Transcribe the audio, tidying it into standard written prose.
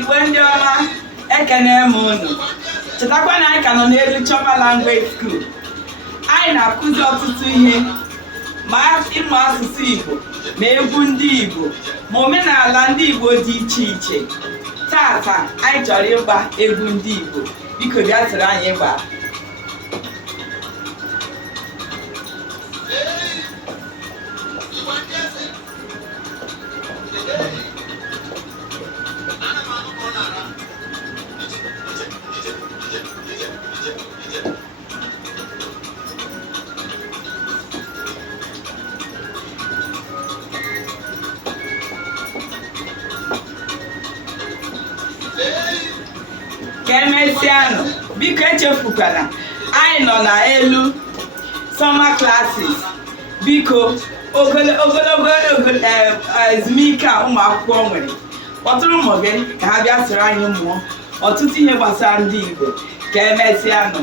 Igbo ndị ọma, ekene m unu. Chetakwa na anyị ka nọ n'elu Choma Language School. Anyị na-akụzi ọtụtụ ihe ma ịmụ asụsụ Igbo, ma egwu ndị Igbo, ma omenala ndị Igbo dị iche iche. Tata anyị chọrọ ịgba egwu ndị Igbo. Biko bịa tụrụ anyị ịgba. Ka emesianụ, biko echefukwana, anyị nọ na elu summer classes. Biko ogologo ezumike a ụmụ akwụkwọ nwere, kpọtụrụ ụmụ gị ka ha bịa soro anyị mụọ ọtụtụ ihe gbasara ndị Igbo. Ka emesianụ.